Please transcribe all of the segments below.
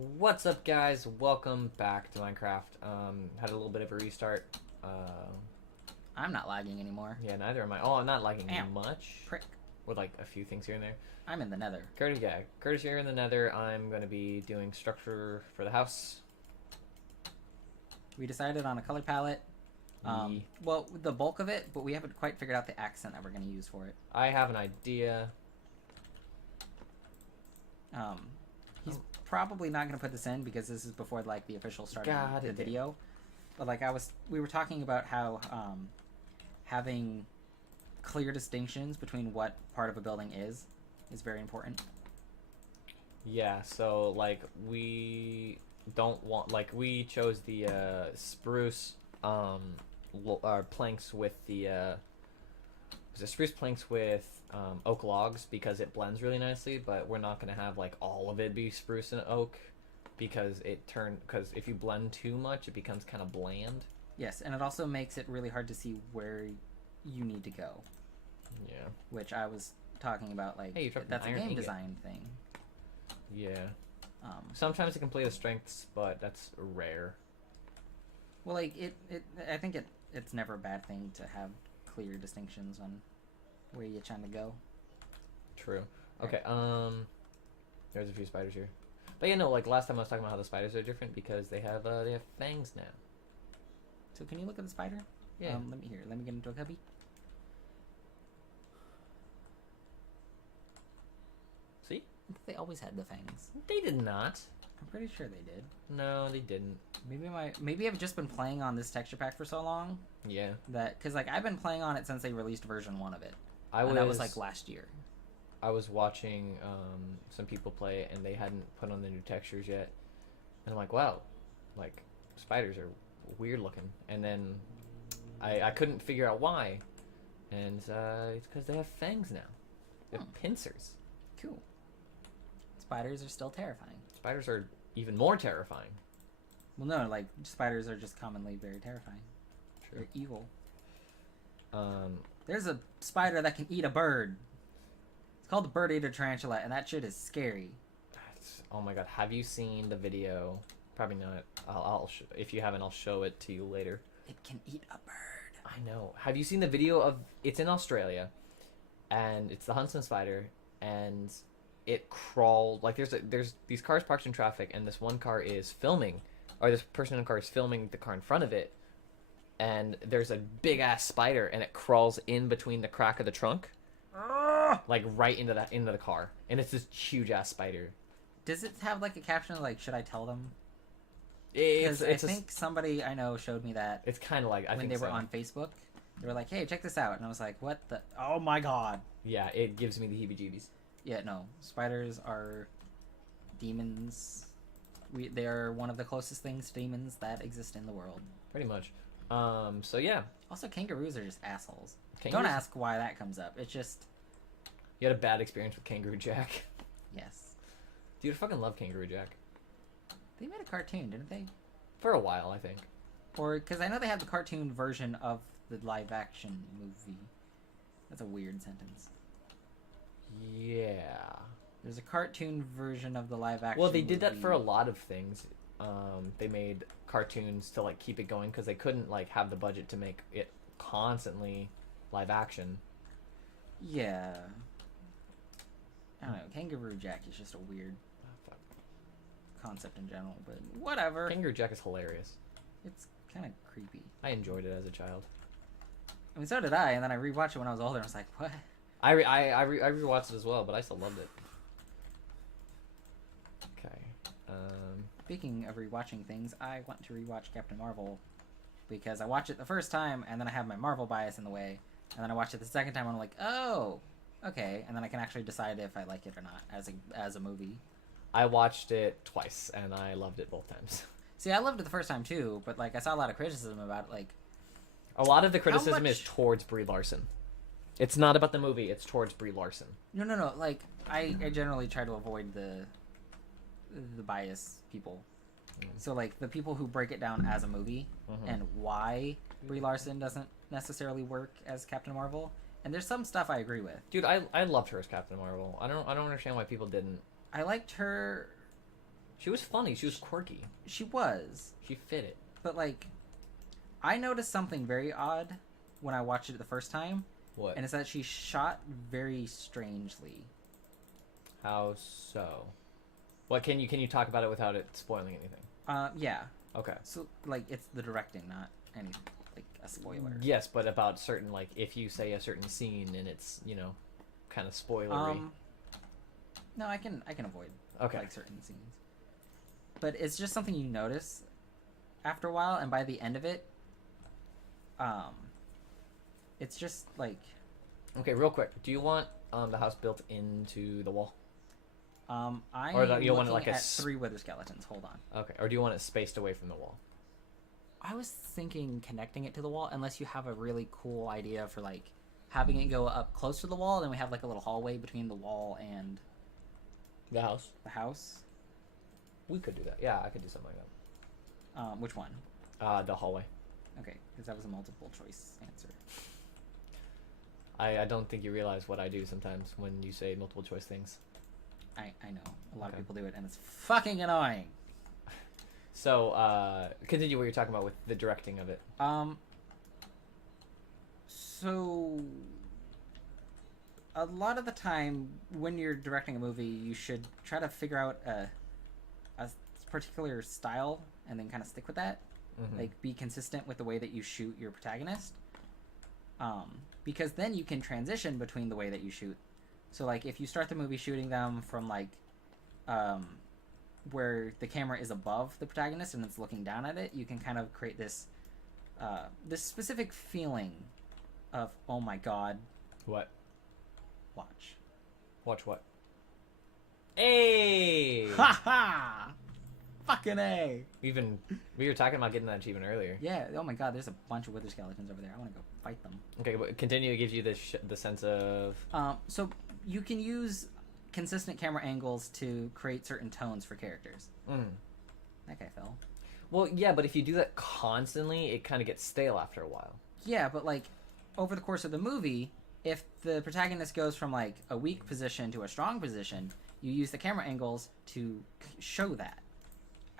What's up, guys? Welcome back to Minecraft. Had a little bit of a restart. I'm not lagging anymore. Yeah, neither am I. Oh, I'm not lagging Ow. much. Prick. With like a few things here and there. I'm in the nether. Curtis here in the nether. I'm going to be doing structure for the house. We decided on a color palette. Well, the bulk of it, but we haven't quite figured out the accent that we're going to use for it. I have an idea. He's probably not going to put this in because this is before like the official start of the video. But like we were talking about how having clear distinctions between what part of a building is very important. Yeah, so like we don't want we chose the spruce planks with the spruce planks with oak logs because it blends really nicely, but we're not going to have like all of it be spruce and oak because if you blend too much it becomes kind of bland. Yes, and it also makes it really hard to see where you need to go. Yeah. Which I was talking about, like, hey, that's a game design thing. Yeah. Sometimes it can play the strengths, but that's rare. Well, like, I think it's never a bad thing to have clear distinctions on where you're trying to go. True. Okay, there's a few spiders here. But yeah, no, like last time I was talking about how the spiders are different because they have fangs now. So can you look at the spider? Yeah. Let me get into a cubby. See? They always had the fangs. They did not. I'm pretty sure they did. No, they didn't. Maybe I've just been playing on this texture pack for so long. Yeah. Because like I've been playing on it since they released version 1 of it. And that was like last year. I was watching some people play it and they hadn't put on the new textures yet, and I'm like, wow, like spiders are weird looking. And then I couldn't figure out why, and it's because they have fangs now. They have pincers. Cool. Spiders are still terrifying. Spiders are even more terrifying. Well, no, like spiders are just commonly very terrifying. True. They're evil. There's a spider that can eat a bird. It's called the bird eater tarantula, and that shit is scary. Oh my god, have you seen the video? Probably not. If you haven't, I'll show it to you later. It can eat a bird. I know. Have you seen the video of? It's in Australia, and it's the Huntsman spider, and it crawled like there's these cars parked in traffic, and this one car is filming, or this person in the car is filming the car in front of it, and there's a big ass spider, and it crawls in between the crack of the trunk. Like right into the car, and it's this huge ass spider. Does it have like a caption like "Should I tell them"? I think somebody I know showed me that. It's kind of like when they were on Facebook, they were like, "Hey, check this out," and I was like, "What the? Oh my god!" Yeah, it gives me the heebie-jeebies. Yeah, no, spiders are demons. They are one of the closest things to demons that exist in the world. Pretty much. So yeah. Also, kangaroos are just assholes. Kangaroos? Don't ask why that comes up. It's just. You had a bad experience with Kangaroo Jack. Yes. Dude, I fucking love Kangaroo Jack. They made a cartoon, didn't they? For a while, I think. Or, because I know they had the cartoon version of the live-action movie. That's a weird sentence. Yeah. There's a cartoon version of the live-action Well, they did that movie. for a lot of things. They made cartoons to, like, keep it going, because they couldn't, like, have the budget to make it constantly live-action. Yeah. I don't know. Kangaroo Jack is just a weird concept in general, but whatever. Kangaroo Jack is hilarious. It's kind of creepy. I enjoyed it as a child. I mean, so did I, and then I rewatched it when I was older, and I was like, what? I rewatched it as well, but I still loved it. Okay. Speaking of rewatching things, I want to rewatch Captain Marvel because I watched it the first time, and then I have my Marvel bias in the way, and then I watched it the second time, and I'm like, oh, okay, and then I can actually decide if I like it or not as a movie. I watched it twice, and I loved it both times. See, I loved it the first time too, but like I saw a lot of criticism about it, like a lot of the criticism is towards Brie Larson. It's not about the movie; it's towards Brie Larson. No. Like I generally try to avoid the bias people. So like the people who break it down as a movie and why Brie Larson doesn't necessarily work as Captain Marvel. And there's some stuff I agree with. Dude, I loved her as Captain Marvel. I don't understand why people didn't. I liked her. She was funny. She was quirky. She was. She fit it. But, like, I noticed something very odd when I watched it the first time. What? And it's that she shot very strangely. How so? What can you talk about it without it spoiling anything? Yeah. Okay. So, like, it's the directing, not anything, like, a spoiler. Yes, but about certain, like, if you say a certain scene and it's, you know, kind of spoilery. No, I can avoid, like, certain scenes. But it's just something you notice after a while, and by the end of it, it's just, like... Okay, real quick. Do you want the house built into the wall? I'm you want it like at 3 wither skeletons. Hold on. Okay, or do you want it spaced away from the wall? I was thinking connecting it to the wall, unless you have a really cool idea for, like, having it go up close to the wall, then we have, like, a little hallway between the wall and... The house? The house. We could do that. Yeah, I could do something like that. Which one? The hallway. Okay, because that was a multiple choice answer. I don't think you realize what I do sometimes when you say multiple choice things. I know. A lot of people do it, and it's fucking annoying. So, continue what you're talking about with the directing of it. So... A lot of the time, when you're directing a movie, you should try to figure out a particular style and then kind of stick with that. Mm-hmm. Like, be consistent with the way that you shoot your protagonist. Because then you can transition between the way that you shoot. So, like, if you start the movie shooting them from, like, where the camera is above the protagonist and it's looking down at it, you can kind of create this this specific feeling of, oh my god. What? Watch. Watch what? Hey! Ha ha! Fucking A! We were talking about getting that achievement earlier. Yeah, oh my god, there's a bunch of wither skeletons over there. I want to go fight them. Okay, but continue. It gives you the sense of... So you can use consistent camera angles to create certain tones for characters. That guy fell. Well, yeah, but if you do that constantly, it kind of gets stale after a while. Yeah, but, like, over the course of the movie, if the protagonist goes from, like, a weak position to a strong position, you use the camera angles to show that.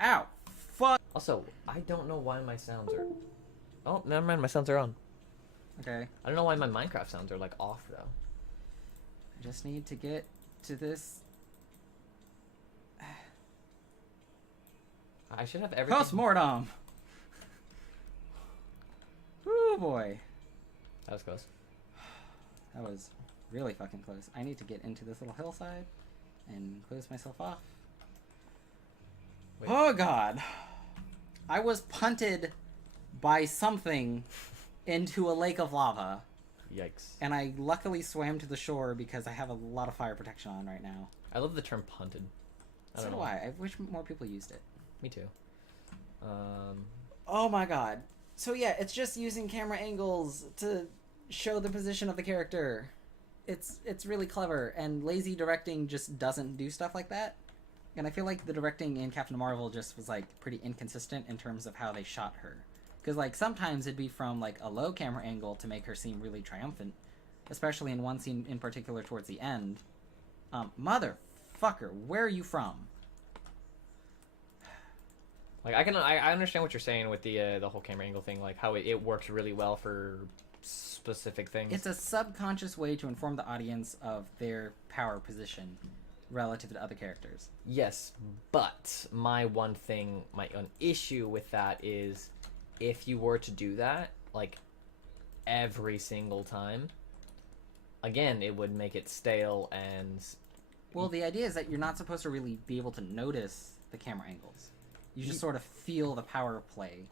Ow! Fuck! Also, I don't know why my sounds are... Oh, never mind, my sounds are on. Okay. I don't know why my Minecraft sounds are, like, off, though. I just need to get to this... I should have everything... Post-mortem! Oh boy. That was close. That was really fucking close. I need to get into this little hillside and close myself off. Wait. Oh god. I was punted by something into a lake of lava. Yikes. And I luckily swam to the shore because I have a lot of fire protection on right now. I love the term punted. So do I. I wish more people used it. Me too. Oh my god. So yeah, it's just using camera angles to show the position of the character. It's really clever, and lazy directing just doesn't do stuff like that. And I feel like the directing in Captain Marvel just was, like, pretty inconsistent in terms of how they shot her. Because, like, sometimes it'd be from, like, a low camera angle to make her seem really triumphant. Especially in one scene in particular towards the end. Motherfucker, where are you from? Like, I understand what you're saying with the whole camera angle thing, like how it works really well for specific things. It's a subconscious way to inform the audience of their power position relative to other characters. Yes, but my one issue with that is if you were to do that, like, every single time, again, it would make it stale and... Well, the idea is that you're not supposed to really be able to notice the camera angles. You just sort of feel the power play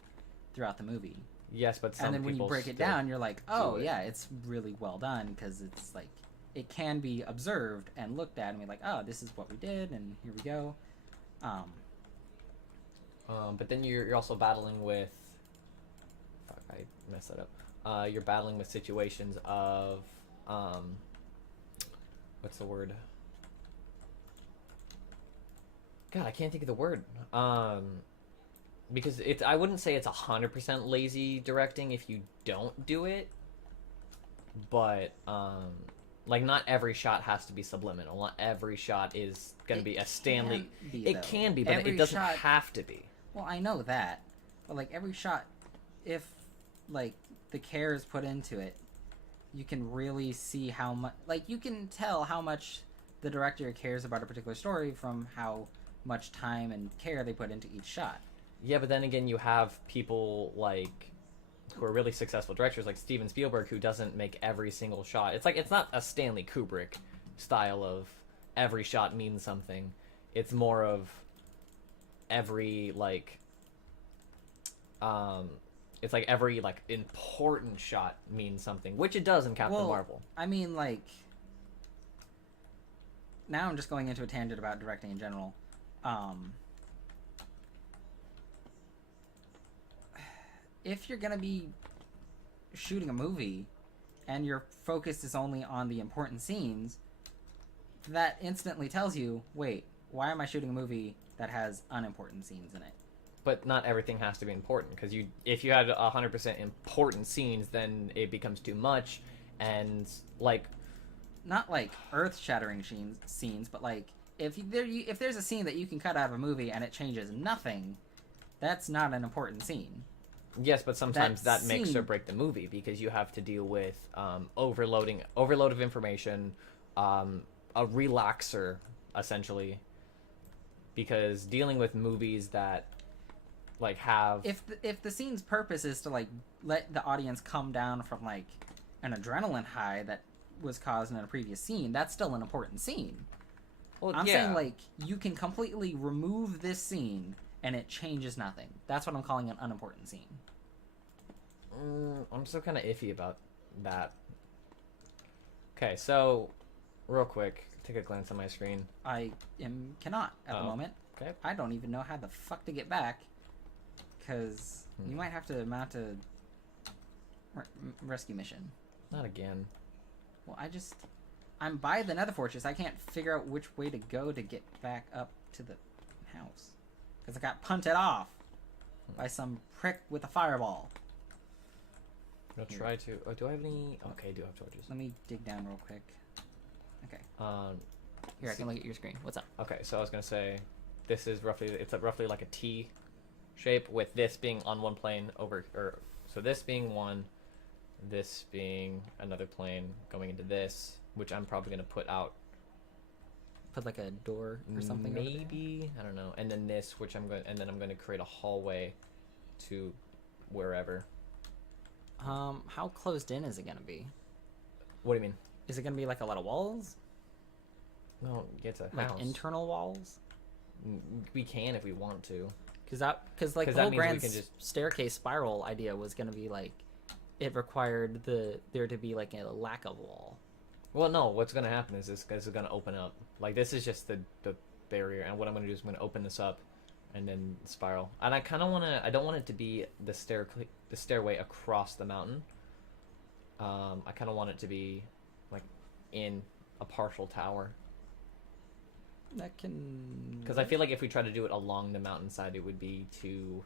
throughout the movie. Yes, but some and then when you break it down, you're like, oh, it. Yeah, it's really well done, because it's like, it can be observed and looked at and be like, oh, this is what we did, and here we go. But then you're also battling with... Fuck, I messed that up. You're battling with situations of... what's the word? God, I can't think of the word. Because I wouldn't say it's 100% lazy directing if you don't do it, but Like, not every shot has to be subliminal. Not every shot is going to be a Stanley. It can be, but it doesn't have to be. Well, I know that, but like every shot, if like the care is put into it, you can really see how much. Like, you can tell how much the director cares about a particular story from how much time and care they put into each shot. Yeah, but then again, you have people like who are really successful directors, like Steven Spielberg, who doesn't make every single shot. It's like, it's not a Stanley Kubrick style of every shot means something. It's more of every like it's like every like important shot means something, which it does in Captain Marvel. I mean, like, now I'm just going into a tangent about directing in general. If you're gonna be shooting a movie and your focus is only on the important scenes, that instantly tells you, wait, why am I shooting a movie that has unimportant scenes in it? But not everything has to be important, because if you had 100% important scenes, then it becomes too much, and like, not like earth-shattering scenes, but like if there's a scene that you can cut out of a movie and it changes nothing, that's not an important scene. Yes, but sometimes that makes or break the movie, because you have to deal with overload of information, a relaxer essentially, because dealing with movies that like have if the scene's purpose is to like let the audience come down from like an adrenaline high that was caused in a previous scene, that's still an important scene. Well, I'm saying, like, you can completely remove this scene and it changes nothing. That's what I'm calling an unimportant scene. I'm still kind of iffy about that. Okay, so real quick, take a glance at my screen. I cannot at the moment. Okay. I don't even know how the fuck to get back, because you might have to mount a rescue mission. Not again. Well, I'm by the Nether Fortress. I can't figure out which way to go to get back up to the house, because I got punted off by some prick with a fireball. I'll try to. Oh, do I have any? Okay, I do have torches. Let me dig down real quick. Okay. Here, I can look at your screen. What's up? Okay, so I was gonna say, this is roughly like a T shape, with this being on one plane so this being one, this being another plane going into this, which I'm probably gonna put out. Put like a door or something. Maybe, I don't know. And then this, and then I'm gonna create a hallway to wherever. How closed in is it gonna be? What do you mean? Is it gonna be like a lot of walls? No, it's a house. Like internal walls? We can if we want to. Because the whole grand staircase spiral idea was gonna be like, it required there to be like a lack of wall. Well, no. What's gonna happen is this is gonna open up. Like, this is just the barrier, and what I'm gonna do is I'm gonna open this up, and then spiral. And I kind of wanna. I don't want it to be the stairway across the mountain. I kind of want it to be like in a partial tower. That can. Because I feel like if we try to do it along the mountainside, it would be too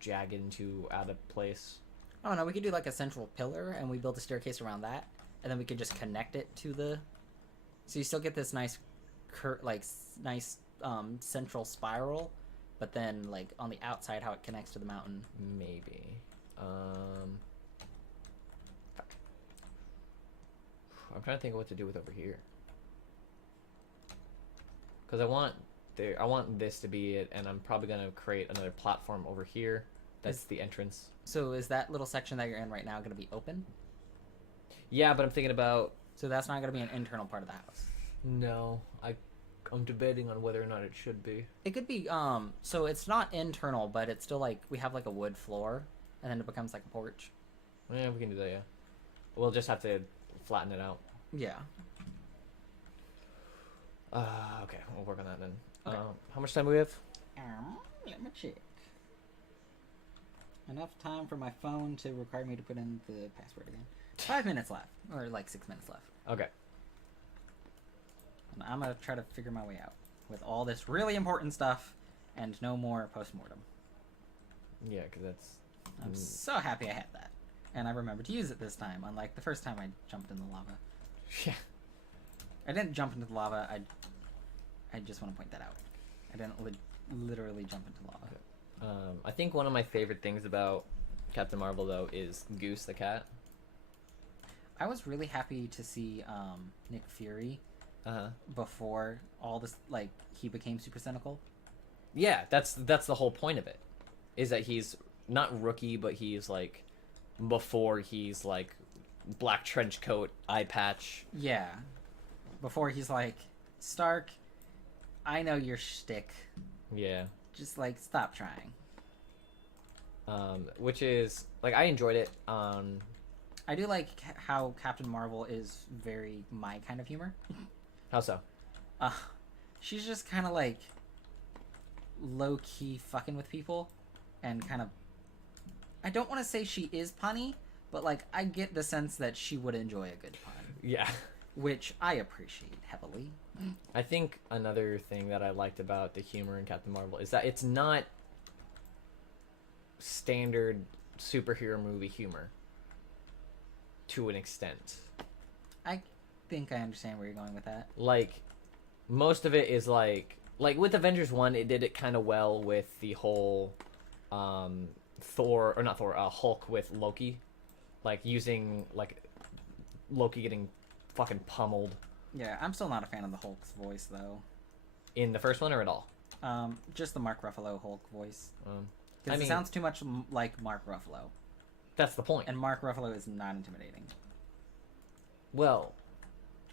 jagged and too out of place. Oh no, we could do like a central pillar, and we build a staircase around that, and then we could just connect it to the. So you still get this nice, central spiral, but then like on the outside, how it connects to the mountain. Maybe. I'm trying to think of what to do with over here. Because I want this to be it, and I'm probably gonna create another platform over here. That's the entrance. So is that little section that you're in right now gonna be open? Yeah, but I'm thinking about. So that's not gonna be an internal part of the house. No, I'm debating on whether or not it should be. It could be. So it's not internal, but it's still like we have like a wood floor, and then it becomes like a porch. Yeah, we can do that. Yeah, we'll just have to flatten it out. Yeah. Okay, we'll work on that then. Okay. How much time do we have? Let me check. Enough time for my phone to require me to put in the password again. 5 minutes left, or like 6 minutes left. Okay. And I'm gonna try to figure my way out with all this really important stuff, and no more postmortem. Yeah, because that's. I'm so happy I had that, and I remembered to use it this time, unlike the first time I jumped in the lava. Yeah. I didn't jump into the lava. I just want to point that out. I didn't literally jump into lava. I think one of my favorite things about Captain Marvel though is Goose the cat. I was really happy to see Nick Fury before all this, like, he became super cynical. Yeah, that's the whole point of it, is that he's not rookie, but he's like before he's like black trench coat, eye patch. Yeah, before he's like, Stark, I know your shtick. Yeah. Just like stop trying. Which is like I enjoyed it. I do like how Captain Marvel is very my kind of humor. How so? She's just kind of like low key fucking with people, and kind of. I don't want to say she is punny, but like I get the sense that she would enjoy a good pun. Yeah. Which I appreciate heavily. I think another thing that I liked about the humor in Captain Marvel is that it's not standard superhero movie humor to an extent. I think I understand where you're going with that. Like, most of it is like with Avengers 1, it did it kind of well with the whole Hulk with Loki. Like, using, like, Loki getting fucking pummeled. Yeah, I'm still not a fan of the Hulk's voice, though. In the first one, or at all? Just the Mark Ruffalo Hulk voice. I mean, it sounds too much like Mark Ruffalo. That's the point. And Mark Ruffalo is not intimidating. Well,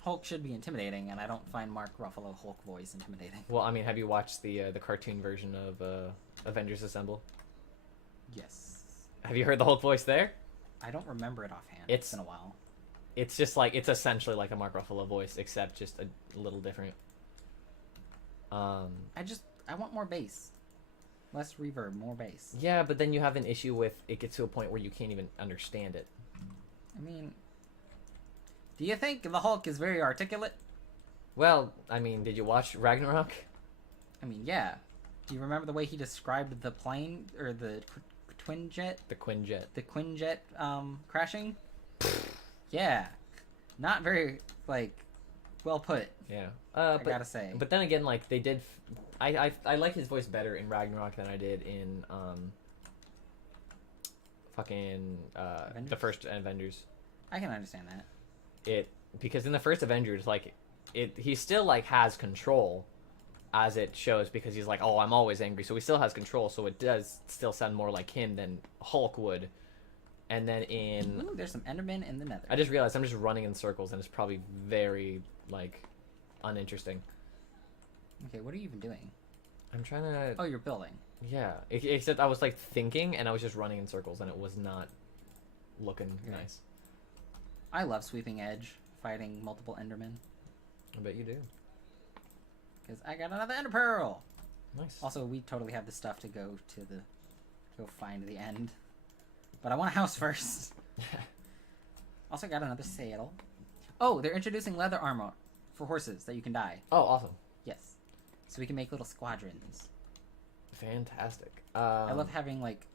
Hulk should be intimidating, and I don't find Mark Ruffalo Hulk voice intimidating. Well, I mean, have you watched the cartoon version of Avengers Assemble? Yes. Have you heard the Hulk voice there? I don't remember it offhand. It's been a while. It's just like, it's essentially like a Mark Ruffalo voice, except just a little different. I want more bass. Less reverb, more bass. Yeah, but then you have an issue with it gets to a point where you can't even understand it. I mean, do you think the Hulk is very articulate? Well, I mean, did you watch Ragnarok? I mean, yeah. Do you remember the way he described the plane, or the Quinjet? The Quinjet. The Quinjet crashing? Yeah. Not very, like, well put. Yeah. I gotta say. But then again, like, they did... I like his voice better in Ragnarok than I did in the first Avengers. I can understand that. Because in the first Avengers, like, he still like has control, as it shows, because he's like, oh, I'm always angry, so he still has control, so it does still sound more like him than Hulk would. And then Ooh, there's some Endermen in the Nether. I just realized I'm just running in circles, and it's probably very, like, uninteresting. Okay, what are you even doing? I'm trying to... Oh, you're building. Yeah, except I was, like, thinking, and I was just running in circles, and it was not looking nice. I love Sweeping Edge, fighting multiple Endermen. I bet you do. Because I got another Ender Pearl! Nice. Also, we totally have the stuff to go find the end. But I want a house first. Also got another saddle. Oh, they're introducing leather armor for horses that you can dye. Oh, awesome. Yes. So we can make little squadrons. Fantastic. I love having, like,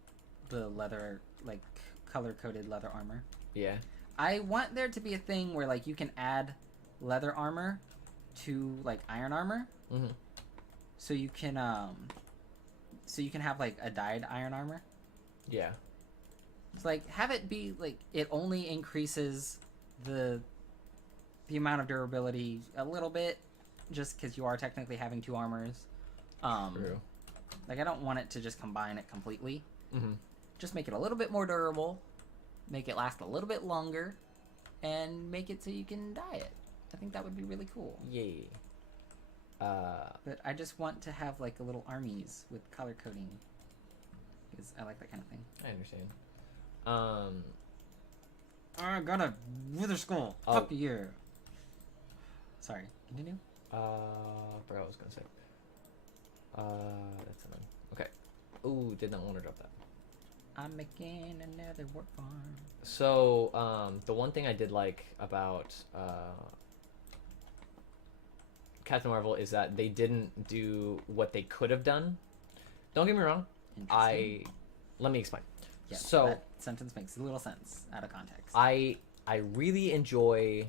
the leather, like, color-coded leather armor. Yeah. I want there to be a thing where, like, you can add leather armor to, like, iron armor. Mm-hmm. So you can have, like, a dyed iron armor. Yeah. It's like, have it be, like, it only increases the amount of durability a little bit, just because you are technically having two armors. True. Like, I don't want it to just combine it completely. Mm-hmm. Just make it a little bit more durable, make it last a little bit longer, and make it so you can dye it. I think that would be really cool. Yay. But I just want to have, like, a little armies with color coding, because I like that kind of thing. I understand. I got a wither skull. Oh. Fuck you. Sorry. Continue. Forgot what I was gonna say. That's annoying. Okay. Ooh, did not want to drop that. I'm making another work farm. So, the one thing I did like about Captain Marvel is that they didn't do what they could have done. Don't get me wrong. Let me explain. Yeah, so that sentence makes a little sense out of context. I really enjoy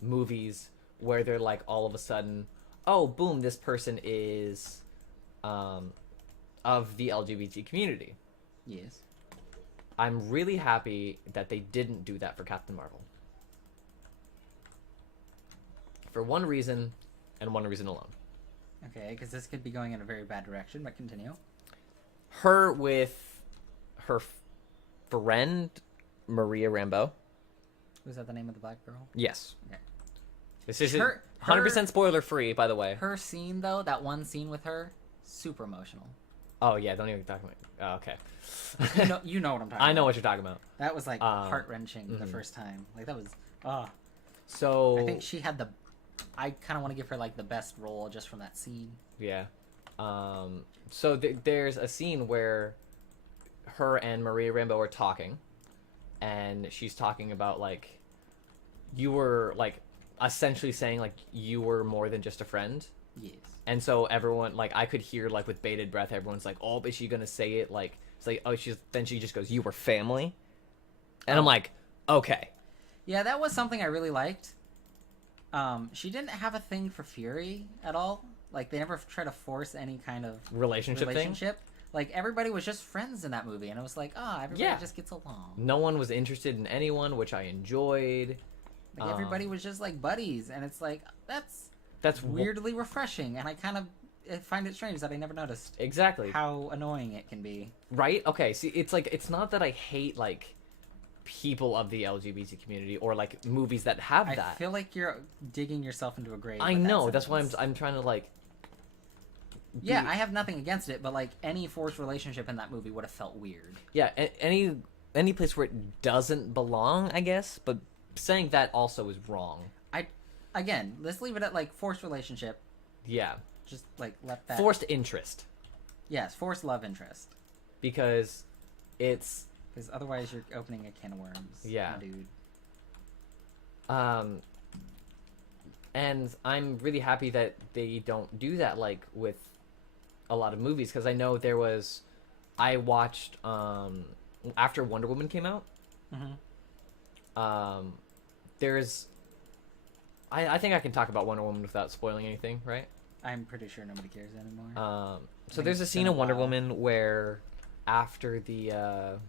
movies where they're like all of a sudden, oh boom, this person is of the LGBT community. Yes. I'm really happy that they didn't do that for Captain Marvel. For one reason, and one reason alone. Okay, because this could be going in a very bad direction, but continue. Her with her friend, Maria Rambeau. Was that the name of the black girl? Yes. Okay. This is 100% spoiler free, by the way. Her scene, though, that one scene with her, super emotional. Oh, yeah, don't even talk about it. Oh, okay. You know what I'm talking about. I know what you're talking about. That was, like, heart-wrenching the first time. Like, that was... So... I think she had the... I kind of want to give her, like, the best role just from that scene. Yeah. So there's a scene where her and Maria Rambeau are talking, and she's talking about, like, you were, like, essentially saying, like, you were more than just a friend. Yes. And so everyone, like, I could hear, like, with bated breath, everyone's like, oh, is she gonna say it? Like, it's like, oh, then she just goes, you were family? And I'm like, okay. Yeah, that was something I really liked. She didn't have a thing for Fury at all. Like, they never try to force any kind of relationship thing. Like, everybody was just friends in that movie, and it was like, everybody just gets along. No one was interested in anyone, which I enjoyed. Like, everybody was just, like, buddies, and it's like, that's weirdly refreshing, and I find it strange that I never noticed. Exactly. How annoying it can be. Right? Okay, see, it's like, it's not that I hate, like, people of the LGBT community or, like, movies that have that. I feel like you're digging yourself into a grave. I know, that's why I'm trying to, like... Yeah, I have nothing against it, but, like, any forced relationship in that movie would have felt weird. Yeah, any place where it doesn't belong, I guess, but saying that also is wrong. Again, let's leave it at, like, forced relationship. Yeah. Just, like, let that... Forced interest. Yes, forced love interest. Because it's... Because otherwise you're opening a can of worms. Yeah. Dude. And I'm really happy that they don't do that, like, with a lot of movies, because I know I watched, after Wonder Woman came out, there's... I think I can talk about Wonder Woman without spoiling anything, right? I'm pretty sure nobody cares anymore. So there's a scene in Wonder Woman where after the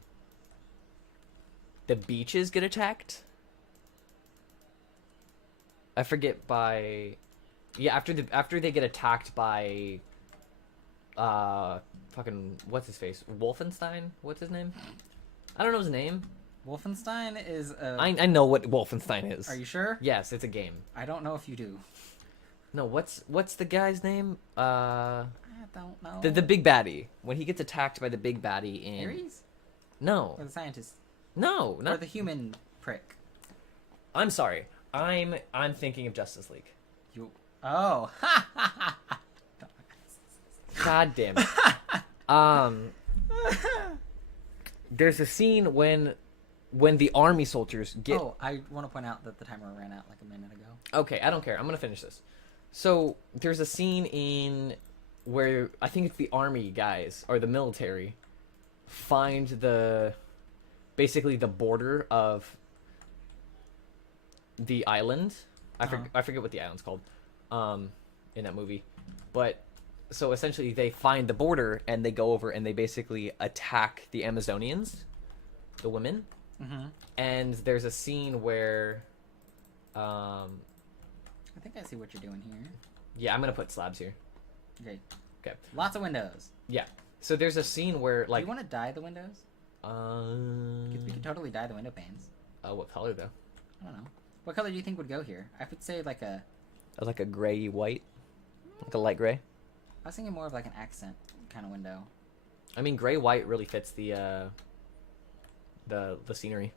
beaches get attacked. I forget by... Yeah, after they get attacked by... fucking... What's his face? Wolfenstein? What's his name? I don't know his name. Wolfenstein is a... I know what Wolfenstein is. Are you sure? Yes, it's a game. I don't know if you do. No, what's the guy's name? I don't know. The big baddie. When he gets attacked by the big baddie in... Ares? No. Or the scientist? No, not... Or the human prick? I'm sorry. I'm thinking of Justice League. You... Oh. God damn it. There's a scene when the army soldiers get... Oh, I want to point out that the timer ran out like a minute ago. Okay, I don't care. I'm going to finish this. So, there's a scene in where I think it's the army guys, or the military, find basically the border of the island. I forget what the island's called in that movie. But, so essentially they find the border and they go over and they basically attack the Amazonians, the women. Mm-hmm. And there's a scene where... I think I see what you're doing here. Yeah, I'm going to put slabs here. Okay. Okay. Lots of windows. Yeah. So there's a scene where, like... Do you want to dye the windows? We could totally dye the window panes. What color, though? I don't know. What color do you think would go here? I would say like a... Like a gray white? Like a light gray? I was thinking more of like an accent kind of window. I mean, gray white really fits the scenery.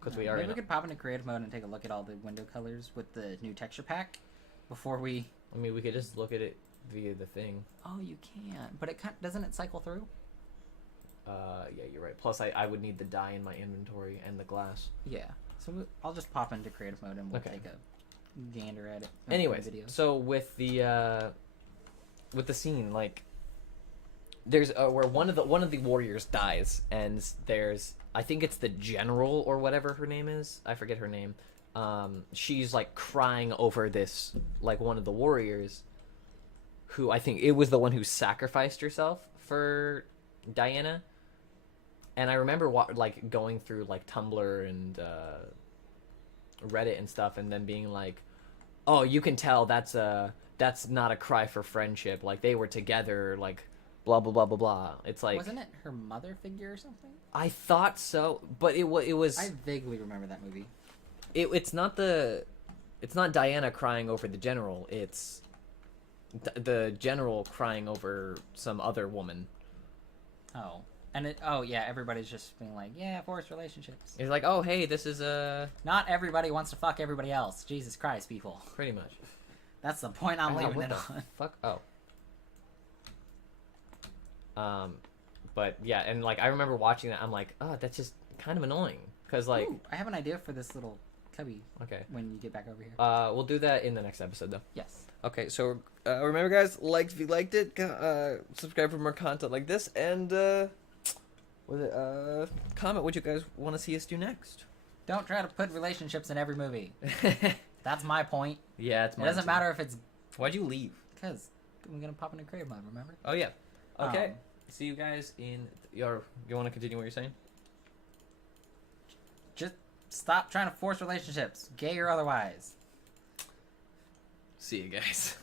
Because we are. Maybe we could pop into creative mode and take a look at all the window colors with the new texture pack before we... I mean, we could just look at it via the thing. Oh, you can. But doesn't it cycle through? Yeah, you're right. Plus, I would need the dye in my inventory and the glass. Yeah. So I'll just pop into creative mode and we'll take a gander at it. Anyways, so with the scene, like, there's where one of the warriors dies, and there's, I think it's the general or whatever her name is. I forget her name. she's like crying over this, like one of the warriors, who I think it was the one who sacrificed herself for Diana. And I remember like going through like Tumblr and Reddit and stuff, and then being like, "Oh, you can tell that's not a cry for friendship. Like they were together. Like blah blah blah blah blah." It's like, wasn't it her mother figure or something? I thought so, but it was. I vaguely remember that movie. It's not Diana crying over the general. It's the general crying over some other woman. Oh. And everybody's just being like, yeah, forced relationships. It's like, oh, hey, this is a... Not everybody wants to fuck everybody else. Jesus Christ, people. Pretty much. That's the point I'm leaving it on. Fuck? Oh. But, yeah, and, like, I remember watching that, I'm like, oh, that's just kind of annoying. Because, like... Ooh, I have an idea for this little cubby. Okay. When you get back over here. We'll do that in the next episode, though. Yes. Okay, so, remember, guys, like if you liked it, subscribe for more content like this, and, comment what you guys want to see us do next. Don't try to put relationships in every movie. That's my point. Yeah, it's my It doesn't matter if it's... Why'd you leave? Because I'm going to pop in a crave mode, remember? Oh, yeah. Okay. See you guys in... You want to continue what you're saying? Just stop trying to force relationships, gay or otherwise. See you guys.